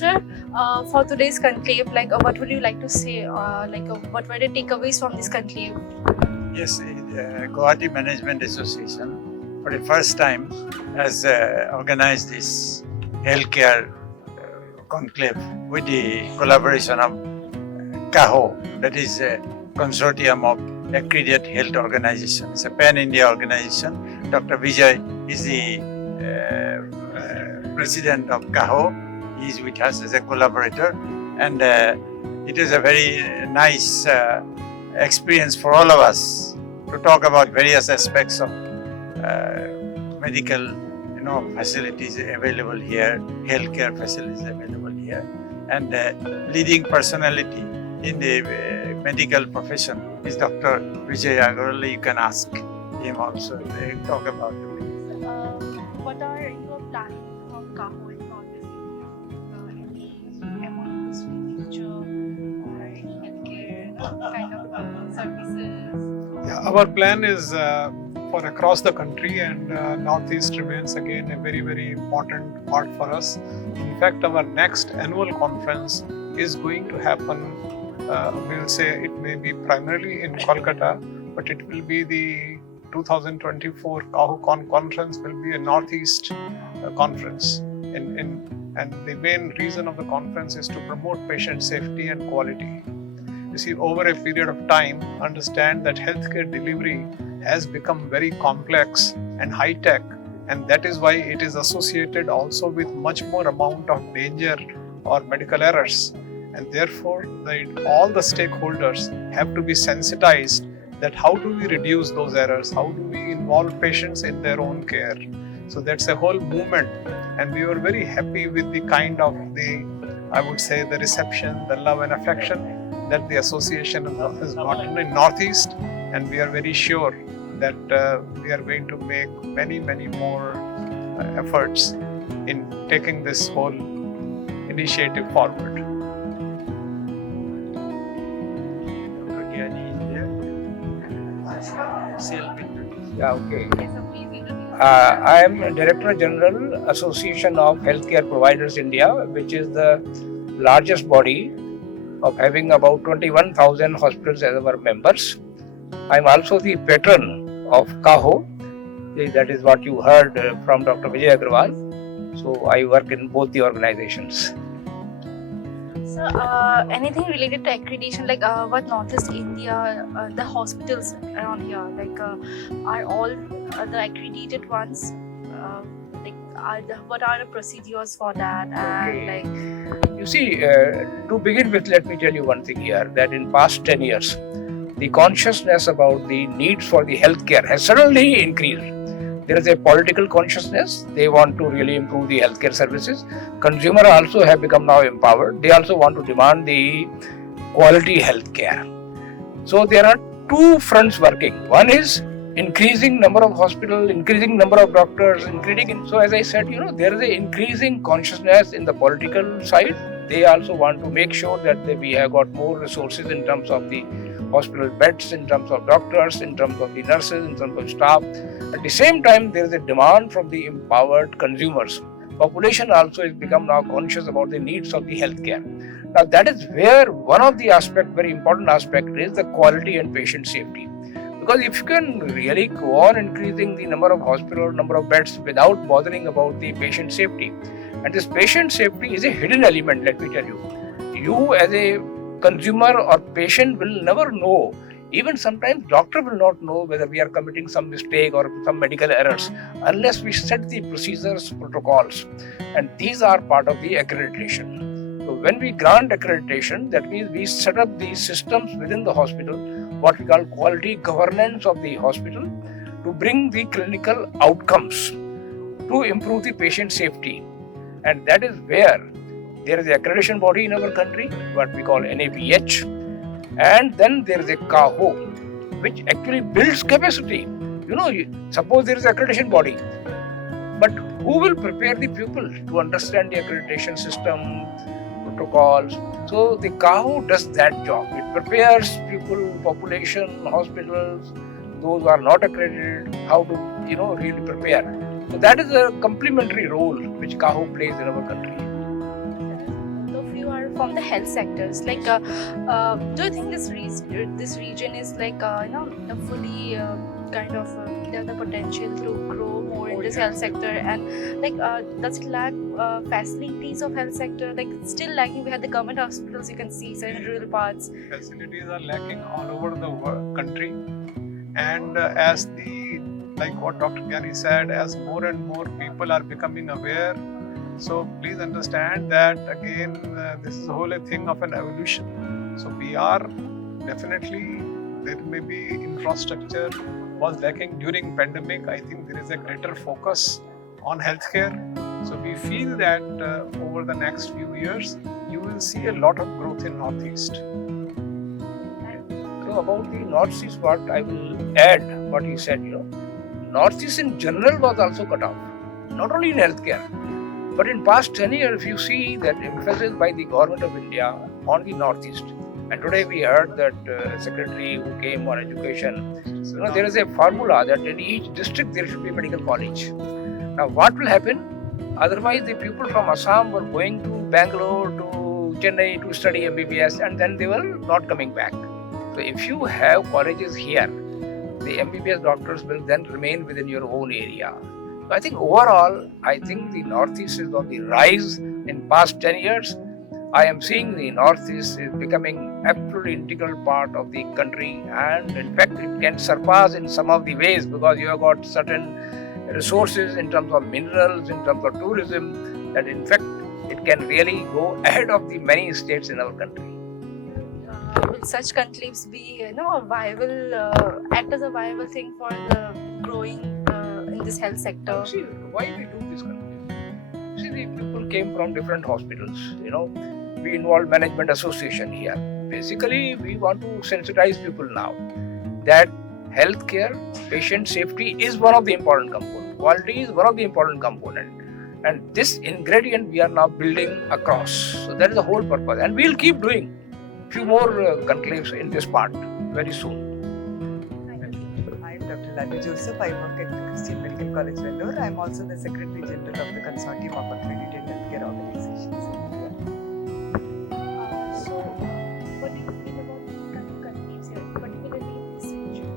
sir, for today's conclave, what would you like to say? What were the takeaways from this conclave? Yes, Guwahati Management Association for the first time has organized this healthcare conclave with the collaboration of CAHO, that is a Consortium of Accredited Health Organization. It's a pan-India organization. Dr. Vijay is the president of CAHO. He is with us as a collaborator, and it is a very nice experience for all of us to talk about various aspects of medical facilities available here, healthcare facilities available here, and leading personality in the medical profession is Dr. Vijay Agarwal. You can ask him also. They talk about it. What are your plans from CAHO in NorthEast in the MOU future or healthcare kind of services? Yeah, our plan is for across the country, and Northeast remains again a very, very important part for us. In fact, our next annual conference is going to happen, we'll say it may be primarily in Kolkata, but it will be the 2024 CAHO conference will be a Northeast conference. And the main reason of the conference is to promote patient safety and quality. You see, over a period of time, understand that healthcare delivery has become very complex and high-tech, and that is why it is associated also with much more amount of danger or medical errors. And therefore, all the stakeholders have to be sensitized that how do we reduce those errors, how do we involve patients in their own care. So that's a whole movement, and we were very happy with the kind of the reception, the love and affection that the association has gotten in Northeast, and we are very sure that we are going to make many, many more efforts in taking this whole initiative forward. Yeah, okay. I am Director General, Association of Healthcare Providers India, which is the largest body of having about 21,000 hospitals as our members. I am also the patron of CAHO. That is what you heard from Dr. Vijay Agarwal. So I work in both the organizations. So, anything related to accreditation, what Northeast India, the hospitals around here, are all the accredited ones? What are the procedures for that? Okay. You see, to begin with, let me tell you one thing here, that in past 10 years, the consciousness about the needs for the healthcare has suddenly increased. There is a political consciousness. They want to really improve the healthcare services. Consumers also have become now empowered. They also want to demand the quality healthcare. So there are two fronts working. One is increasing number of hospitals, increasing number of doctors, So as I said, there is an increasing consciousness in the political side. They also want to make sure that we have got more resources in terms of the hospital beds, in terms of doctors, in terms of the nurses, in terms of staff. At the same time, there is a demand from the empowered consumers. Population also has become now conscious about the needs of the healthcare. Now that is where one of the very important aspect is the quality and patient safety. Because if you can really go on increasing the number of hospitals, number of beds without bothering about the patient safety, and this patient safety is a hidden element, let me tell you. You as a consumer or patient will never know. Even sometimes doctor will not know whether we are committing some mistake or some medical errors unless we set the procedures, protocols, and these are part of the accreditation. So when we grant accreditation, that means we set up the systems within the hospital, what we call quality governance of the hospital, to bring the clinical outcomes, to improve the patient safety. And that is where there is an accreditation body in our country, what we call NABH, and then there is a CAHO, which actually builds capacity. Suppose there is an accreditation body, but who will prepare the people to understand the accreditation system, protocols? So the CAHO does that job. It prepares people, population, hospitals, those who are not accredited, how to really prepare. So that is a complementary role which CAHO plays in our country. from the health sectors. Like, do you think this region is like fully kind of there's the potential to grow more in this health sector, and like does it lack facilities of health sector? Like, it's still lacking. We have the government hospitals, you can see, so in rural parts. Facilities are lacking all over the country, and as like what Dr. Gyani said, as more and more people are becoming aware, so please understand that again this is a whole thing of an evolution. So we are definitely, there may be infrastructure was lacking during pandemic. I think there is a greater focus on healthcare. So we feel that over the next few years you will see a lot of growth in Northeast. So about the Northeast, what I will add, what you said, Northeast in general was also cut off, not only in healthcare, but in past 10 years, you see that emphasis by the government of India on the Northeast. And today we heard that secretary who came on education, there is a formula that in each district there should be a medical college. Now what will happen? Otherwise the people from Assam were going to Bangalore, to Chennai to study MBBS, and then they were not coming back. So if you have colleges here, the MBBS doctors will then remain within your own area. So I think overall, the Northeast is on the rise in past 10 years. I am seeing the Northeast is becoming absolutely integral part of the country, and in fact it can surpass in some of the ways, because you have got certain resources in terms of minerals, in terms of tourism, that in fact it can really go ahead of the many states in our country. Will such conclaves be, a viable, act as a viable thing for the growing in this health sector? See, why we do this conclave? See, the people came from different hospitals, We involve Management Association here. Basically, we want to sensitize people now that healthcare, patient safety is one of the important components. Quality is one of the important components. And this ingredient we are now building across. So that is the whole purpose. And we'll keep doing few more conclaves in this part very soon. I'm Dr. Lalu Joseph. I work at the Christian Medical College, Vellore. I'm also the Secretary General of the Consortium of Accredited Healthcare Organizations. So, what do you feel about these kind of conclaves here, particularly in this region?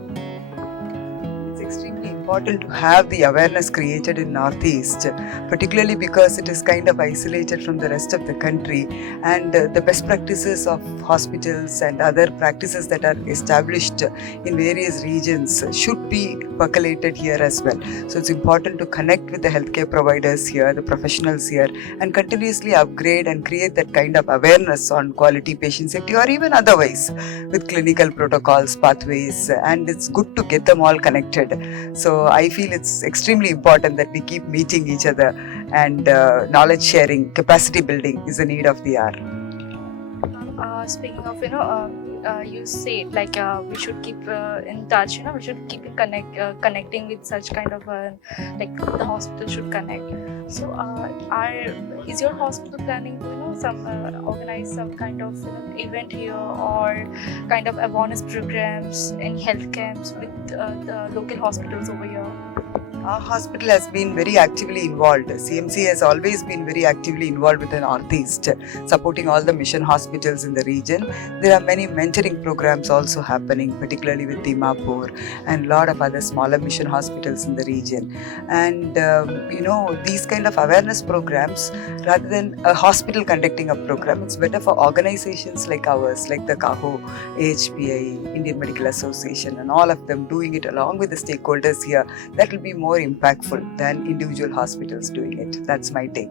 It's extremely important to have the awareness created in Northeast, particularly because it is kind of isolated from the rest of the country, and the best practices of hospitals and other practices that are established in various regions should be percolated here as well. So it's important to connect with the healthcare providers here, the professionals here, and continuously upgrade and create that kind of awareness on quality, patient safety, or even otherwise with clinical protocols, pathways, and it's good to get them all connected. So I feel it's extremely important that we keep meeting each other, and knowledge sharing, capacity building is the need of the hour. Speaking of, you say like we should keep in touch. We should keep in connecting with such kind of like the hospital should connect. So, is your hospital planning to some organize some kind of event here, or kind of awareness programs, any health camps with the local hospitals over here? Our hospital has been very actively involved. CMC has always been very actively involved with the Northeast, supporting all the mission hospitals in the region. There are many mentoring programs also happening, particularly with Dimapur and a lot of other smaller mission hospitals in the region. And these kind of awareness programs, rather than a hospital conducting a program, it's better for organizations like ours, like the CAHO, AHPI, Indian Medical Association, and all of them doing it along with the stakeholders here. That will be more impactful than individual hospitals doing it. That's my take.